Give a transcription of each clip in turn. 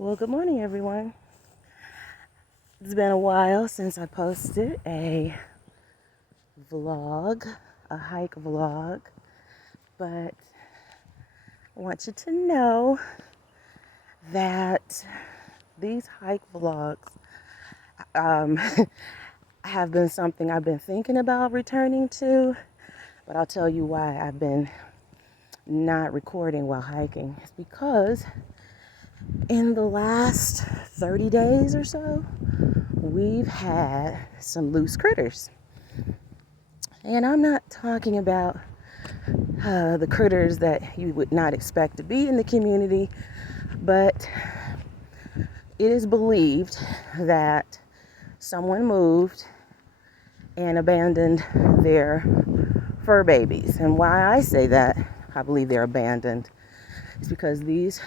Well, good morning, everyone. It's been a while since I posted a vlog, a hike vlog, but I want you to know that these hike vlogs um, have been something I've been thinking about returning to, but I'll tell you why I've been not recording while hiking. It's because in the last 30 days or so, we've had some loose critters. And I'm not talking about the critters that you would not expect to be in the community, but it is believed that someone moved and abandoned their fur babies. And why I say that, I believe they're abandoned, is because these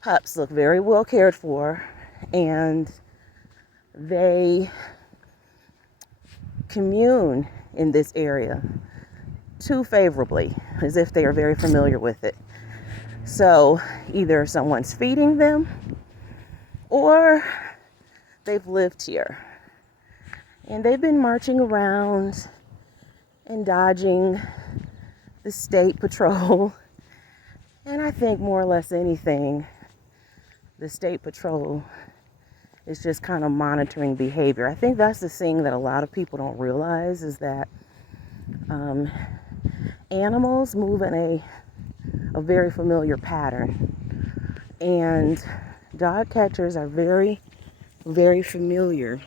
pups look very well cared for and they commune in this area too favorably, as if they are very familiar with it. So either someone's feeding them or they've lived here. And they've been marching around and dodging the state patrol. And I think more or less anything, the state patrol is just kind of monitoring behavior. I think that's the thing that a lot of people don't realize is that animals move in a very familiar pattern. And dog catchers are very, very familiar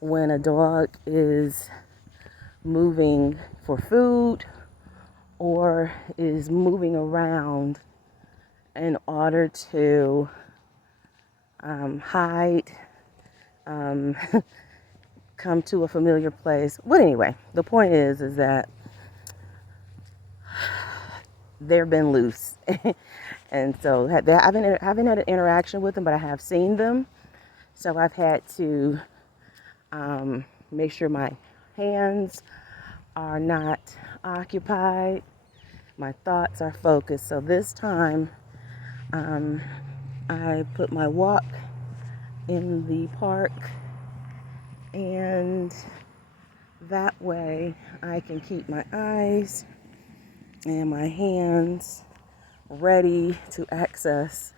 when a dog is moving for food or is moving around in order to hide, come to a familiar place. But anyway, the point is that they've been loose. And so I haven't had an interaction with them, but I have seen them. So I've had to make sure my hands are not occupied, my thoughts are focused. So this time I put my walk in the park, and that way I can keep my eyes and my hands ready to access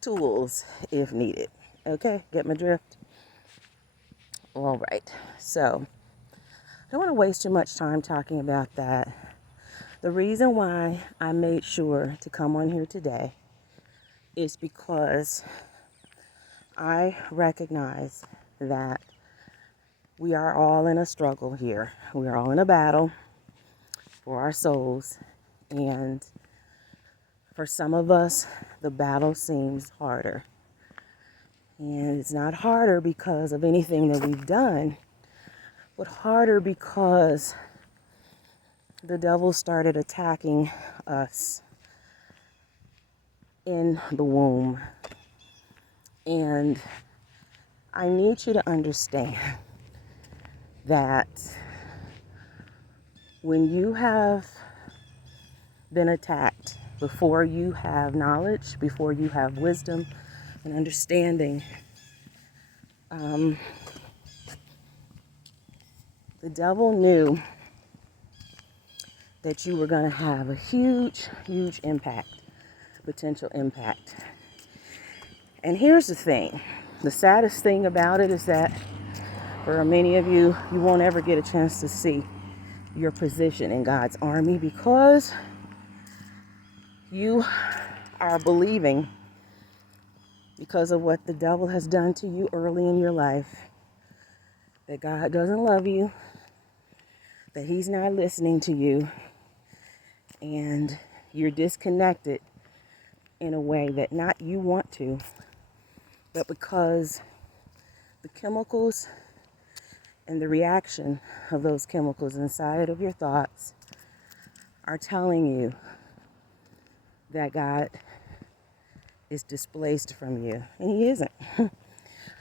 tools if needed. Okay, get my drift? All right, so I don't want to waste too much time talking about that. The reason why I made sure to come on here today is because I recognize that we are all in a struggle here. We are all in a battle for our souls. And for some of us, the battle seems harder. And it's not harder because of anything that we've done, but harder because the devil started attacking us in the womb. And I need you to understand that when you have been attacked, before you have knowledge, before you have wisdom and understanding, the devil knew that you were going to have a huge, huge impact, potential impact. And here's the thing. The saddest thing about it is that for many of you, you won't ever get a chance to see your position in God's army because you are believing, because of what the devil has done to you early in your life, that God doesn't love you, that he's not listening to you, and you're disconnected in a way that not you want to, but because the chemicals and the reaction of those chemicals inside of your thoughts are telling you that God is displaced from you. And he isn't.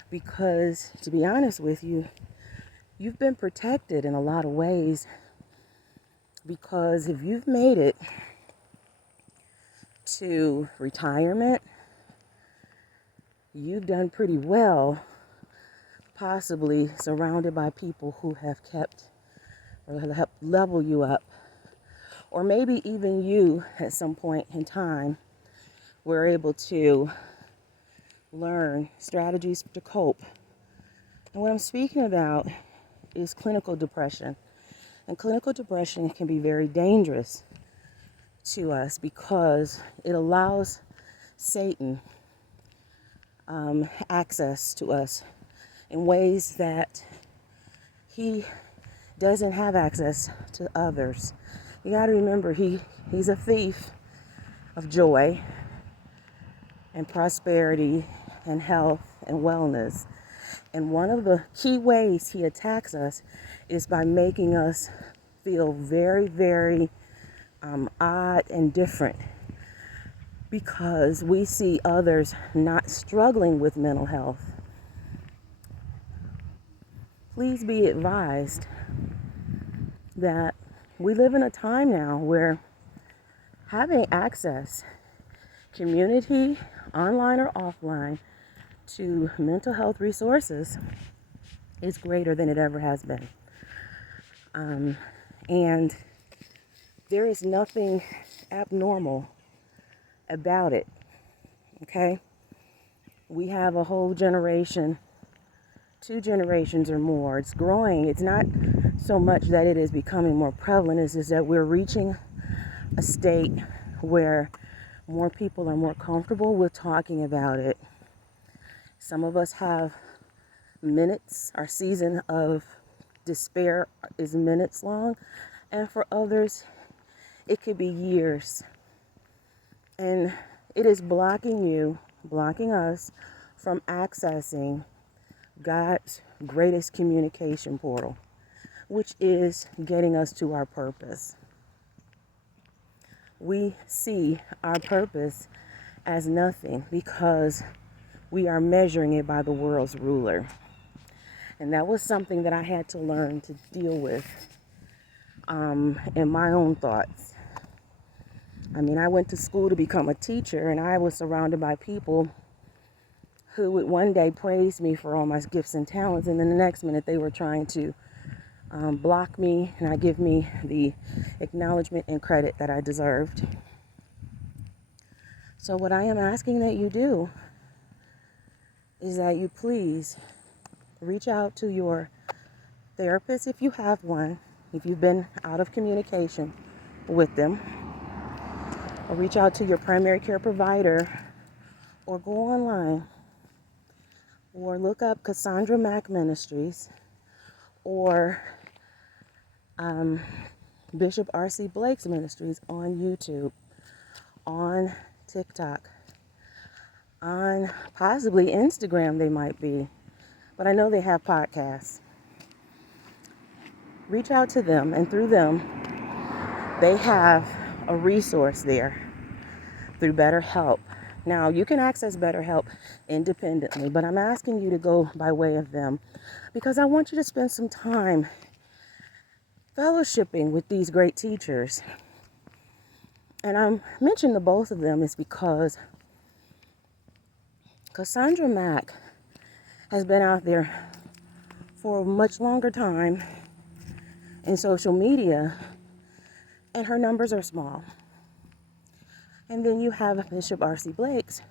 Because, to be honest with you, you've been protected in a lot of ways, because if you've made it to retirement, you've done pretty well, possibly surrounded by people who have kept or have helped level you up. Or maybe even you, at some point in time, were able to learn strategies to cope. And what I'm speaking about is clinical depression. And clinical depression can be very dangerous to us because it allows Satan access to us in ways that he doesn't have access to others. You got to remember, he's a thief of joy and prosperity and health and wellness. And one of the key ways he attacks us is by making us feel very, very odd and different, because we see others not struggling with mental health. Please be advised that we live in a time now where having access, community, online or offline, to mental health resources is greater than it ever has been. And there is nothing abnormal about it, okay? We have a whole generation, 2 generations or more. It's growing. It's not so much that it is becoming more prevalent, it's just that we're reaching a state where more people are more comfortable with talking about it. Some of us have minutes. Our season of despair is minutes long, and for others, it could be years. And it is blocking us from accessing God's greatest communication portal, which is getting us to our purpose. We see our purpose as nothing because we are measuring it by the world's ruler. And that was something that I had to learn to deal with in my own thoughts. I mean, I went to school to become a teacher, and I was surrounded by people who would one day praise me for all my gifts and talents, and then the next minute they were trying to block me and not give me the acknowledgement and credit that I deserved. So what I am asking that you do is that you please reach out to your therapist if you have one, if you've been out of communication with them, or reach out to your primary care provider, or go online, or look up Cassandra Mack Ministries, or Bishop R.C. Blake's Ministries on YouTube, on TikTok, on possibly Instagram they might be, but I know they have podcasts. Reach out to them, and through them, they have a resource there through BetterHelp. Now, you can access BetterHelp independently, but I'm asking you to go by way of them because I want you to spend some time fellowshipping with these great teachers. And I'm mentioning the both of them is because Cassandra Mack has been out there for a much longer time in social media, and her numbers are small. And then you have Bishop R.C. Blake's,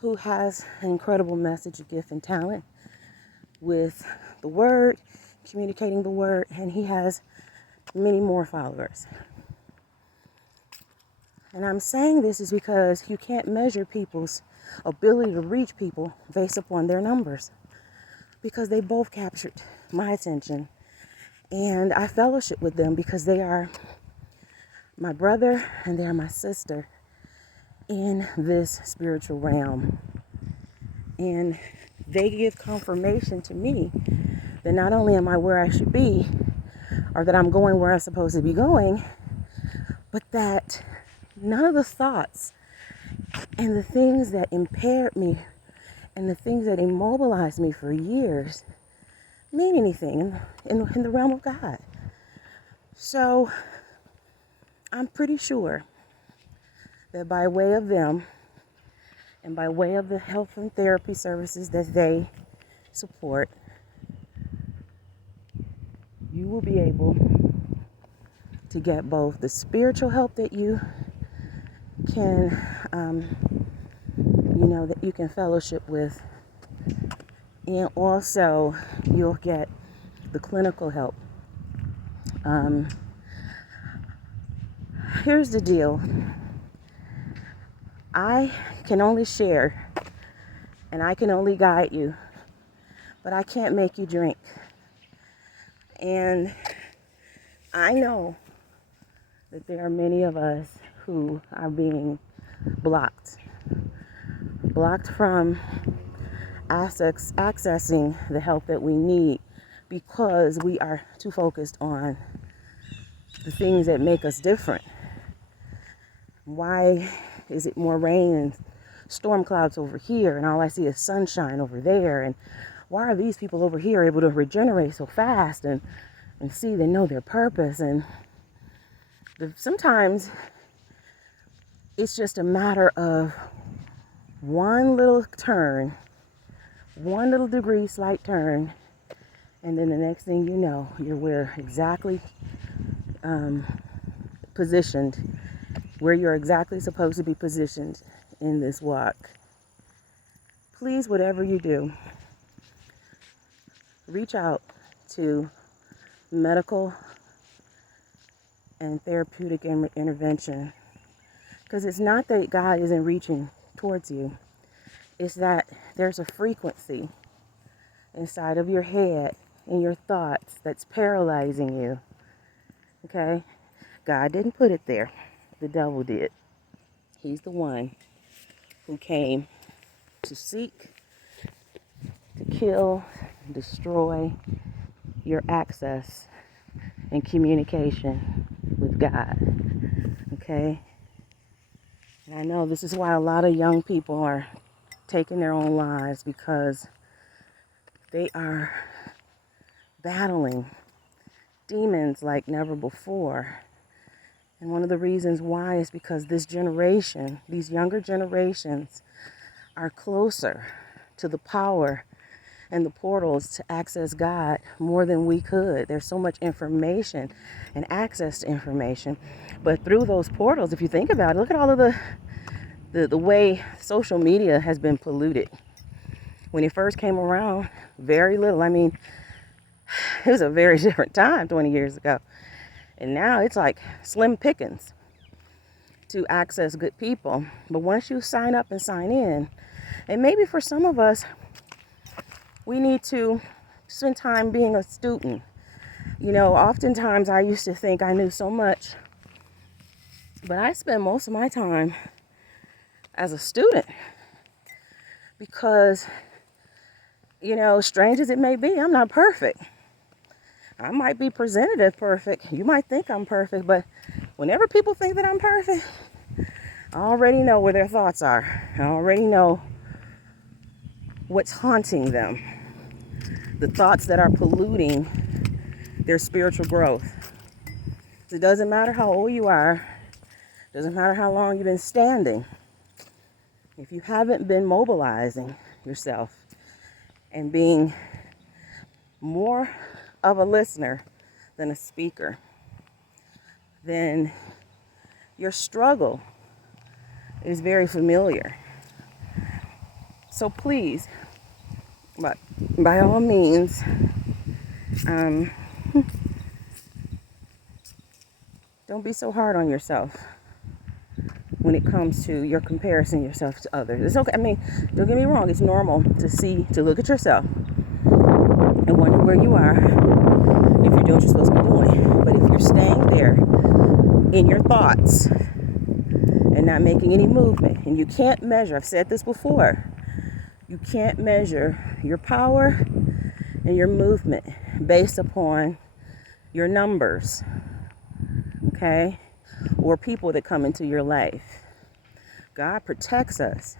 who has an incredible message, gift, and talent with the word, communicating the word, and he has many more followers. And I'm saying this is because you can't measure people's ability to reach people based upon their numbers, because they both captured my attention, and I fellowship with them because they are my brother and they are my sister in this spiritual realm. And they give confirmation to me that not only am I where I should be, or that I'm going where I'm supposed to be going, but that none of the thoughts and the things that impaired me and the things that immobilized me for years mean anything in the realm of God. So I'm pretty sure that by way of them And by way of the health and therapy services that they support, you will be able to get both the spiritual help that you can, that you can fellowship with, and also you'll get the clinical help. Here's the deal. I can only share and I can only guide you, but I can't make you drink. And I know that there are many of us who are being blocked from accessing the help that we need because we are too focused on the things that make us different. Why is it more rain and storm clouds over here and all I see is sunshine over there? And why are these people over here able to regenerate so fast and see they know their purpose? And sometimes it's just a matter of one little turn, one little degree slight turn, and then the next thing you know, you're where exactly positioned, where you're exactly supposed to be positioned in this walk. Please, whatever you do, reach out to medical and therapeutic intervention, because it's not that God isn't reaching towards you. It's that there's a frequency inside of your head and your thoughts that's paralyzing you. Okay? God didn't put it there. The devil did. He's the one who came to seek, to kill, destroy your access and communication with God. Okay? And I know this is why a lot of young people are taking their own lives, because they are battling demons like never before. And one of the reasons why is because this generation, these younger generations, are closer to the power and the portals to access God more than we could. There's so much information and access to information. But through those portals, if you think about it, look at all of the way social media has been polluted. When it first came around, very little. I mean, it was a very different time 20 years ago. And now it's like slim pickings to access good people. But once you sign up and sign in, and maybe for some of us, we need to spend time being a student. You know, oftentimes I used to think I knew so much, but I spend most of my time as a student because, you know, strange as it may be, I'm not perfect. I might be presented as perfect. You might think I'm perfect, but whenever people think that I'm perfect, I already know where their thoughts are. I already know what's haunting them. The thoughts that are polluting their spiritual growth. So it doesn't matter how old you are. It doesn't matter how long you've been standing. If you haven't been mobilizing yourself and being more of a listener than a speaker, then your struggle is very familiar. So please, but by all means, don't be so hard on yourself when it comes to your comparison yourself to others. It's okay. I mean, don't get me wrong. It's normal to look at yourself and wonder where you are if you're doing what you're supposed to be doing. But if you're staying there in your thoughts and not making any movement, and you can't measure, I've said this before, you can't measure your power and your movement based upon your numbers, okay, or people that come into your life. God protects us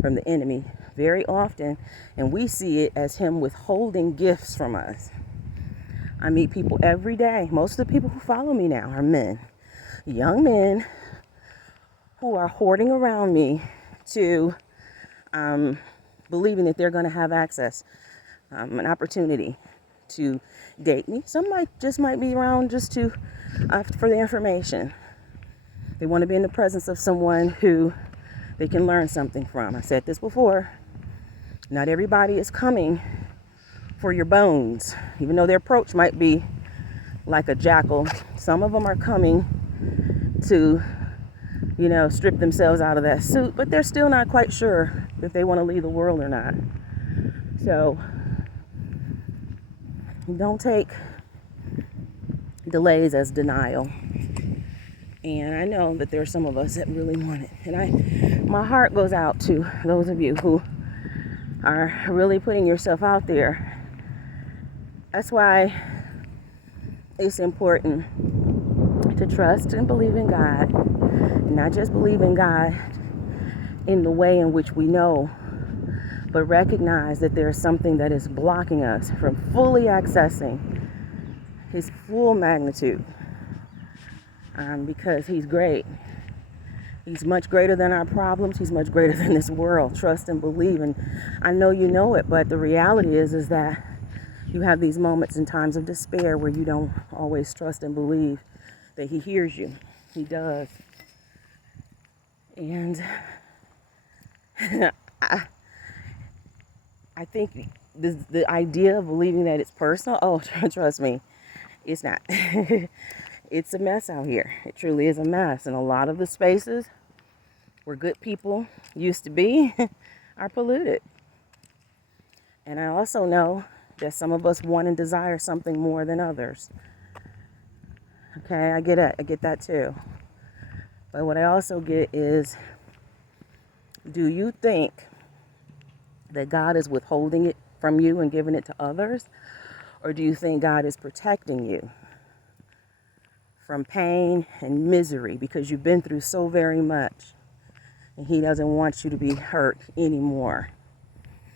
from the enemy very often, and we see it as him withholding gifts from us. I meet people every day. Most of the people who follow me now are men, young men who are hoarding around me to believing that they're going to have access, an opportunity to date me. Some might be around just to for the information. They want to be in the presence of someone who they can learn something from. I said this before. Not everybody is coming for your bones, even though their approach might be like a jackal. Some of them are coming to, strip themselves out of that suit, but they're still not quite sure if they want to leave the world or not. So don't take delays as denial. And I know that there are some of us that really want it. And my heart goes out to those of you who are really putting yourself out there. That's why it's important to trust and believe in God. And not just believe in God in the way in which we know, but recognize that there's something that is blocking us from fully accessing His full magnitude. Because He's great. He's much greater than our problems. He's much greater than this world. Trust and believe. And I know you know it, but the reality is that you have these moments in times of despair where you don't always trust and believe that He hears you. He does. And I think the idea of believing that it's personal, trust me, it's not. It's a mess out here. It truly is a mess. And a lot of the spaces where good people used to be are polluted. And I also know that some of us want and desire something more than others. Okay, I get it. I get that too. But what I also get is, do you think that God is withholding it from you and giving it to others? Or do you think God is protecting you from pain and misery because you've been through so very much and He doesn't want you to be hurt anymore?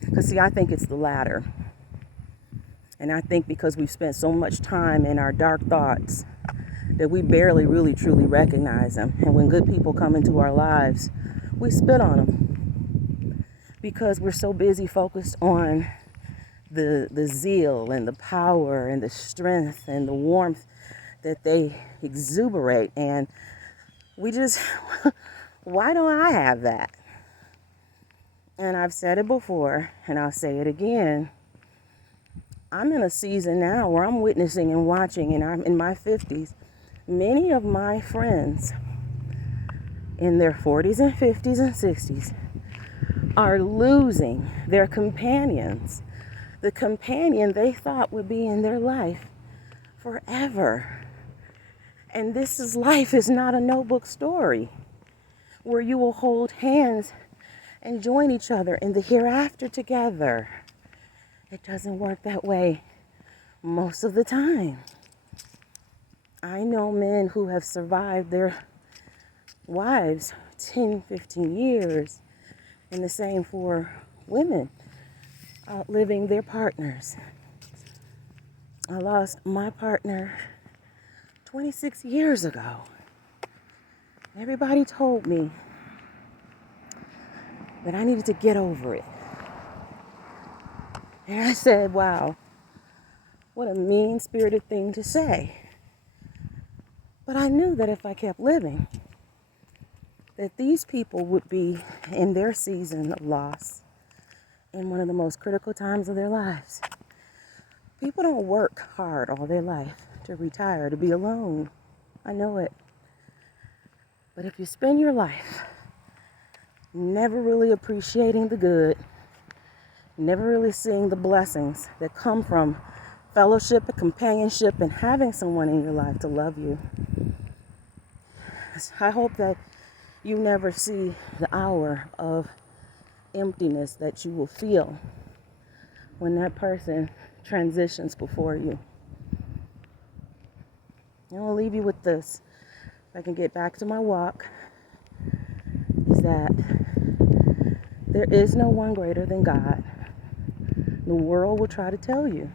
Because see, I think it's the latter. And I think because we've spent so much time in our dark thoughts that we barely really truly recognize them. And when good people come into our lives, we spit on them because we're so busy focused on the zeal and the power and the strength and the warmth that they exuberate. And we just, why don't I have that? And I've said it before, and I'll say it again. I'm in a season now where I'm witnessing and watching, and I'm in my 50s. Many of my friends in their 40s and 50s and 60s are losing their companions. The companion they thought would be in their life forever. And life is not a notebook story where you will hold hands and join each other in the hereafter together. It doesn't work that way most of the time. I know men who have survived their wives 10, 15 years, and the same for women outliving their partners. I lost my partner 26 years ago. Everybody told me that I needed to get over it. And I said, wow, what a mean-spirited thing to say. But I knew that if I kept living, that these people would be in their season of loss in one of the most critical times of their lives. People don't work hard all their life to retire, to be alone. I know it. But if you spend your life never really appreciating the good, never really seeing the blessings that come from fellowship and companionship and having someone in your life to love you, I hope that you never see the hour of emptiness that you will feel when that person transitions before you. And I'll leave you with this. If I can get back to my walk, is that there is no one greater than God. The world will try to tell you